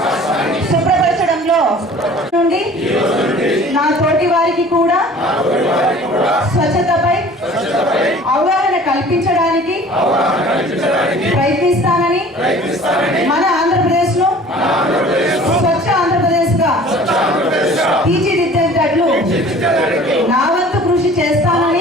రాష్ట్రాన్ని శుభ్రపరచడంలో నుండి నా తోటి వారికి కూడా స్వచ్ఛతపై అవగాహన కల్పించడానికి ప్రయత్నిస్తానని మన ఆంధ్రప్రదేశ్ను స్వచ్ఛ ఆంధ్రప్రదేశ్గా తీర్చిదిద్దేటట్లు నా వంతు కృషి చేస్తానని